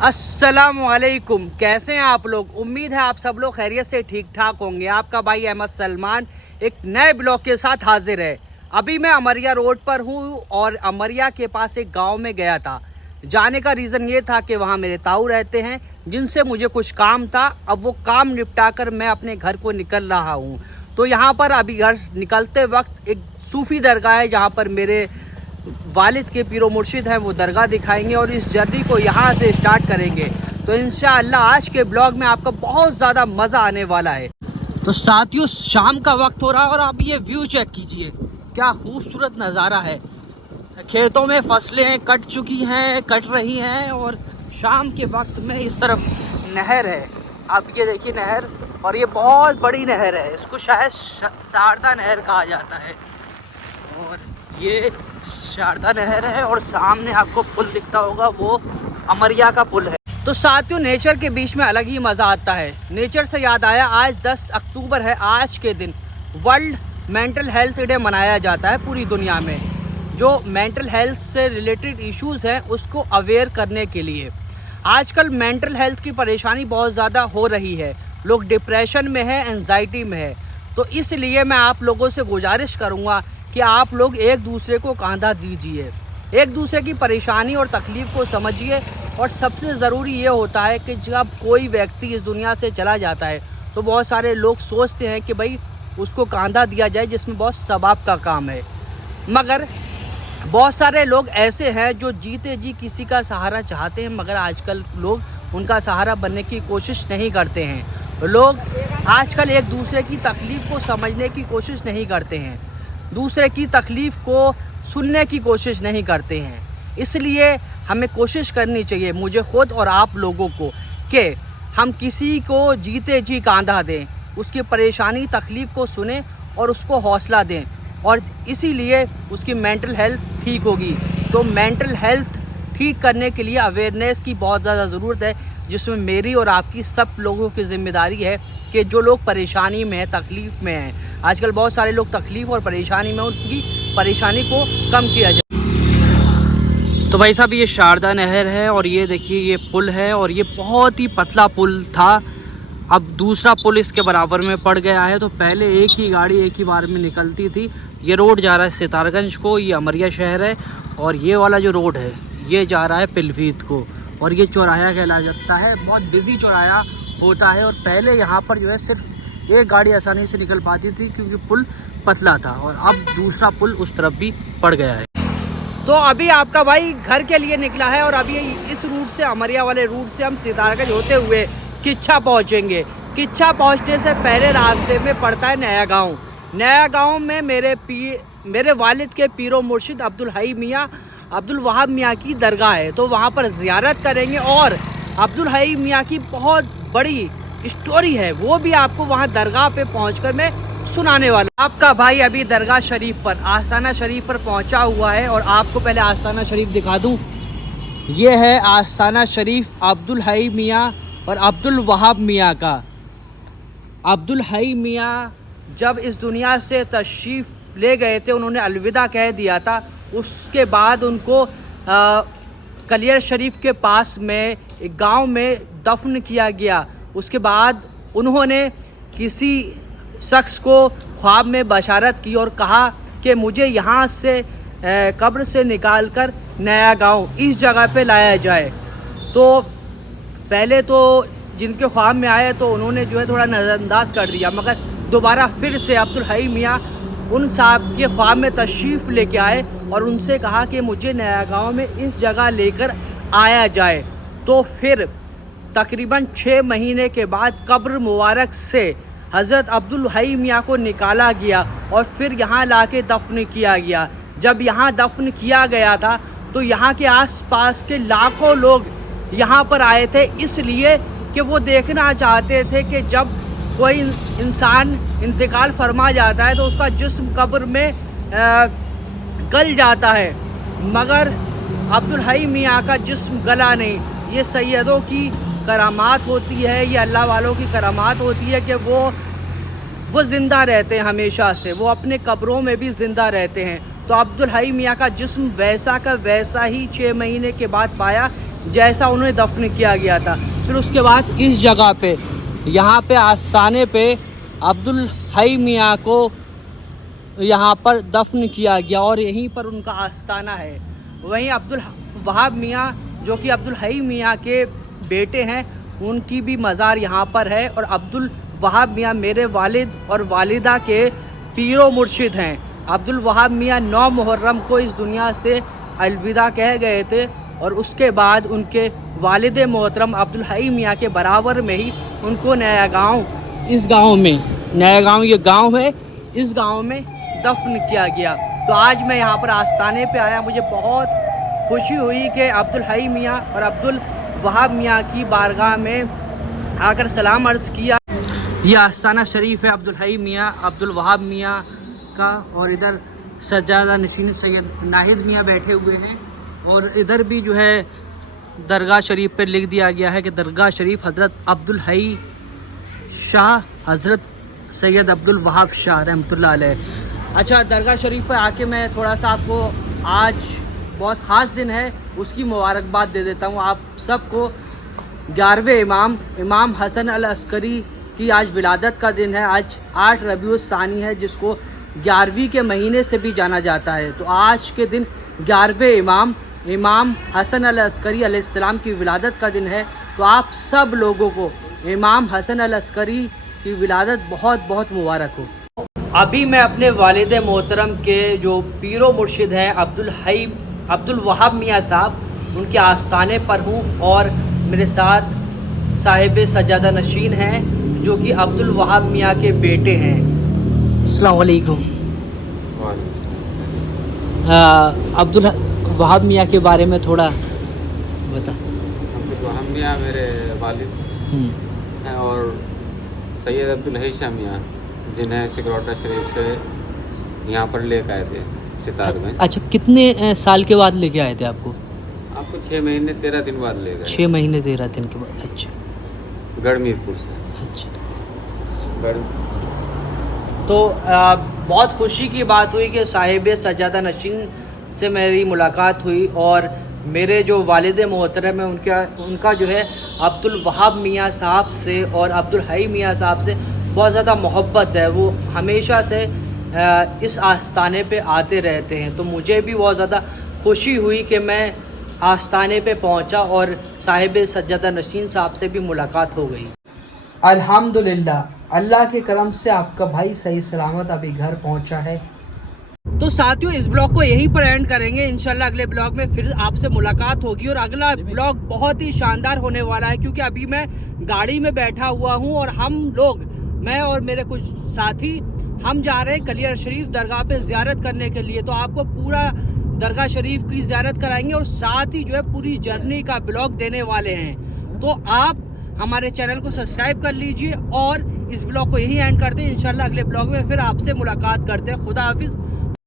अस्सलामुअलैकुम। कैसे हैं आप लोग? उम्मीद है आप सब लोग खैरियत से ठीक ठाक होंगे। आपका भाई अहमद सलमान एक नए ब्लॉग के साथ हाजिर है। अभी मैं अमरिया रोड पर हूँ और अमरिया के पास एक गांव में गया था। जाने का रीज़न ये था कि वहाँ मेरे ताऊ रहते हैं जिनसे मुझे कुछ काम था। अब वो काम निपटा कर मैं अपने घर को निकल रहा हूँ। तो यहाँ पर अभी घर निकलते वक्त एक सूफ़ी दरगाह है जहाँ पर मेरे वालिद के पीरो मुर्शिद हैं, वो दरगाह दिखाएंगे और इस जर्नी को यहाँ से स्टार्ट करेंगे। तो इंशाअल्लाह आज के ब्लॉग में आपको बहुत ज़्यादा मज़ा आने वाला है। तो साथियों, शाम का वक्त हो रहा है और आप ये व्यू चेक कीजिए, क्या खूबसूरत नज़ारा है। खेतों में फसलें कट चुकी हैं, कट रही हैं और शाम के वक्त में इस तरफ नहर है। आप ये देखिए नहर, और ये बहुत बड़ी नहर है, इसको शायद शारदा नहर कहा जाता है। और ये शारदा नहर है और सामने आपको पुल दिखता होगा, वो अमरिया का पुल है। तो साथियों, नेचर के बीच में अलग ही मज़ा आता है। नेचर से याद आया, आज 10 अक्टूबर है। आज के दिन वर्ल्ड मेंटल हेल्थ डे मनाया जाता है पूरी दुनिया में। जो मेंटल हेल्थ से रिलेटेड इश्यूज़ हैं उसको अवेयर करने के लिए। आजकल मेंटल हेल्थ की परेशानी बहुत ज़्यादा हो रही है, लोग डिप्रेशन में है, एंजाइटी में है। तो इसलिए मैं आप लोगों से गुजारिश करूँगा कि आप लोग एक दूसरे को कांधा दीजिए, एक दूसरे की परेशानी और तकलीफ़ को समझिए। और सबसे ज़रूरी ये होता है कि जब कोई व्यक्ति इस दुनिया से चला जाता है तो बहुत सारे लोग सोचते हैं कि भाई उसको कांधा दिया जाए, जिसमें बहुत सवाब का काम है। मगर बहुत सारे लोग ऐसे हैं जो जीते जी किसी का सहारा चाहते हैं, मगर आजकल लोग उनका सहारा बनने की कोशिश नहीं करते हैं। लोग आजकल एक दूसरे की तकलीफ़ को समझने की कोशिश नहीं करते हैं, दूसरे की तकलीफ़ को सुनने की कोशिश नहीं करते हैं। इसलिए हमें कोशिश करनी चाहिए, मुझे ख़ुद और आप लोगों को, कि हम किसी को जीते जी कांधा दें, उसकी परेशानी तकलीफ़ को सुने और उसको हौसला दें, और इसीलिए उसकी मेंटल हेल्थ ठीक होगी। तो मेंटल हेल्थ ठीक करने के लिए अवेयरनेस की बहुत ज़्यादा ज़रूरत है, जिसमें मेरी और आपकी सब लोगों की ज़िम्मेदारी है कि जो लोग परेशानी में हैं, तकलीफ़ में हैं, आजकल बहुत सारे लोग तकलीफ़ और परेशानी में, उनकी परेशानी को कम किया जाए। तो भाई साहब, ये शारदा नहर है और ये देखिए ये पुल है, और ये बहुत ही पतला पुल था, अब दूसरा पुल इसके बराबर में पड़ गया है। तो पहले एक ही गाड़ी एक ही बार में निकलती थी। ये रोड जा रहा है सितारगंज को, ये अमरिया शहर है, और ये वाला जो रोड है ये जा रहा है पिलवीत को, और ये चौराहा कहलाया जाता है। बहुत बिजी चौराहा होता है, और पहले यहाँ पर जो है सिर्फ एक गाड़ी आसानी से निकल पाती थी क्योंकि पुल पतला था, और अब दूसरा पुल उस तरफ भी पड़ गया है। तो अभी आपका भाई घर के लिए निकला है, और अभी इस रूट से, अमरिया वाले रूट से हम सितारगंज होते हुए किच्छा पहुँचेंगे। किच्छा पहुँचने से पहले रास्ते में पड़ता है नया गाँव। नया गाँव में मेरे वालिद के पीरो मुर्शिद अब्दुल हई मियाँ, अब्दुल वहाब मियाँ की दरगाह है। तो वहाँ पर ज़ियारत करेंगे, और अब्दुल हई मियाँ की बहुत बड़ी स्टोरी है, वो भी आपको वहाँ दरगाह पे पहुँचकर मैं सुनाने वाला। आपका भाई अभी दरगाह शरीफ पर, आस्ताना शरीफ पर पहुँचा हुआ है, और आपको पहले आस्ताना शरीफ दिखा दूँ। ये है आस्ताना शरीफ अब्दुल हई मियाँ और अब्दुल वहाब मियाँ का। अब्दुल हई मियाँ जब इस दुनिया से तशरीफ़ ले गए थे, उन्होंने अलविदा कह दिया था। उसके बाद उनको कलियर शरीफ के पास में एक गांव में दफन किया गया। उसके बाद उन्होंने किसी शख्स को ख्वाब में बशारत की और कहा कि मुझे यहाँ से कब्र से निकालकर नया गांव इस जगह पे लाया जाए। तो पहले तो जिनके ख्वाब में आए तो उन्होंने जो है थोड़ा नज़रअंदाज कर दिया, मगर दोबारा फिर से अब्दुल हई मियाँ उन साहब के ख्वाब में तशरीफ़ लेके आए और उनसे कहा कि मुझे नया गांव में इस जगह लेकर आया जाए। तो फिर तकरीबन 6 महीने के बाद कब्र मुबारक से हज़रत अब्दुल हई मियाँ को निकाला गया और फिर यहाँ लाके दफन किया गया। जब यहाँ दफन किया गया था तो यहाँ के आसपास के लाखों लोग यहाँ पर आए थे, इसलिए कि वो देखना चाहते थे कि जब कोई इंसान इंतकाल फरमा जाता है तो उसका जिस्म कब्र में गल जाता है, मगर अब्दुल हई मियाँ का जिस्म गला नहीं। ये सैयदों की करामात होती है, ये अल्लाह वालों की करामात होती है कि वो ज़िंदा रहते हैं हमेशा से, वो अपने कब्रों में भी ज़िंदा रहते हैं। तो अब्दुल हई मियाँ का जिस्म वैसा का वैसा ही 6 महीने के बाद पाया जैसा उन्हें दफन किया गया था। फिर उसके बाद इस जगह पे, यहाँ पे आस्थाने पे अब्दुल हई मियाँ को यहाँ पर दफन किया गया और यहीं पर उनका आस्थाना है। वहीं अब्दुल वहाब मियाँ जो कि अब्दुल हई मियाँ के बेटे हैं, उनकी भी मज़ार यहाँ पर है। और अब्दुल वहाब मियाँ मेरे वालिद और वालिदा के पीरो मुर्शिद हैं। अब्दुल वहाब मियाँ 9 मुहर्रम को इस दुनिया से अलविदा कह गए थे और उसके बाद उनके वालिद मोहतरम अब्दुल हई मियाँ के बराबर में ही उनको नया गांव, इस गांव में, नया गांव ये गांव है, इस गांव में दफन किया गया। तो आज मैं यहाँ पर आस्थाने पे आया, मुझे बहुत खुशी हुई कि अब्दुल हई मियाँ और अब्दुल वहाब मियाँ की बारगाह में आकर सलाम अर्ज़ किया। ये आस्थाना शरीफ है अब्दुल हई मियाँ अब्दुल वहाब मियाँ का, और इधर सज्जादा नशीन सैयद नाहिद मियाँ बैठे हुए हैं। और इधर भी जो है दरगाह शरीफ पर लिख दिया गया है कि दरगाह शरीफ हज़रत अब्दुल हई शाह हज़रत सैयद अब्दुल वहाब शाह रहमतुल्लाह अलैह। अच्छा, दरगाह शरीफ पर आके मैं थोड़ा सा आपको, आज बहुत ख़ास दिन है, उसकी मुबारकबाद दे देता हूँ आप सबको। 11वें इमाम हसन अल अस्करी की आज विलादत का दिन है। आज 8 रबीउल सानी है, जिसको 11वीं के महीने से भी जाना जाता है। तो आज के दिन 11वें इमाम हसन अल अस्करी अलैहिस्सलाम की विलादत का दिन है। तो आप सब लोगों को इमाम हसन अल अस्करी की विलादत बहुत बहुत मुबारक हो। अभी मैं अपने वालिद मोहतरम के जो पीरो मुर्शिद हैं अब्दुल वहाब मियाँ साहब, उनके आस्थाने पर हूँ और मेरे साथ साहिब सज्जादा नशीन हैं जो कि अब्दुल वहाब मियाँ के बेटे हैं। अस्सलाम वालेकुम। अब्दुल वहाब मियाँ के बारे में थोड़ा बता। अब्दुल वहाब मियाँ मेरे वालिद हैं और सैयद अब्दुल हई शाह मियाँ, जिन्हें सिकरौटा शरीफ से यहाँ पर लेकर आए थे सितारगंज। अच्छा, कितने साल के बाद लेके आए थे आपको? आपको 6 महीने 13 दिन बाद ले गए। 6 महीने 13 दिन के बाद। अच्छा, गढ़मीरपुर से। अच्छा। गढ़ तो बहुत खुशी की बात हुई कि साहिब सज्जादा नशीन से मेरी मुलाकात हुई और मेरे जो वालिद मोहतरम है उनका जो है अब्दुल वहाब मियाँ साहब से और अब्दुल हई मियाँ साहब से बहुत ज़्यादा मोहब्बत है। वो हमेशा से इस आस्थाने पे आते रहते हैं। तो मुझे भी बहुत ज़्यादा खुशी हुई कि मैं आस्थाने पे पहुंचा और साहिब सज्जादा नशीन साहब से भी मुलाकात हो गई। अल्हम्दुलिल्लाह, अल्लाह के करम से आपका भाई सही सलामत अभी घर पहुंचा है। तो साथियों, इस ब्लॉग को यहीं पर एंड करेंगे। इंशाल्लाह अगले ब्लॉग में फिर आपसे मुलाकात होगी और अगला ब्लॉग बहुत ही शानदार होने वाला है, क्योंकि अभी मैं गाड़ी में बैठा हुआ हूं और हम लोग, मैं और मेरे कुछ साथी, हम जा रहे हैं कलियर शरीफ दरगाह पे ज़ियारत करने के लिए। तो आपको पूरा दरगाह शरीफ की ज़ियारत कराएंगे और साथ ही जो है पूरी जर्नी का ब्लॉग देने वाले हैं। तो आप हमारे चैनल को सब्सक्राइब कर लीजिए और इस ब्लॉग को यहीं एंड करते हैं। इंशाल्लाह अगले ब्लॉग में फिर आपसे मुलाकात करते हैं। खुदा हाफिज़।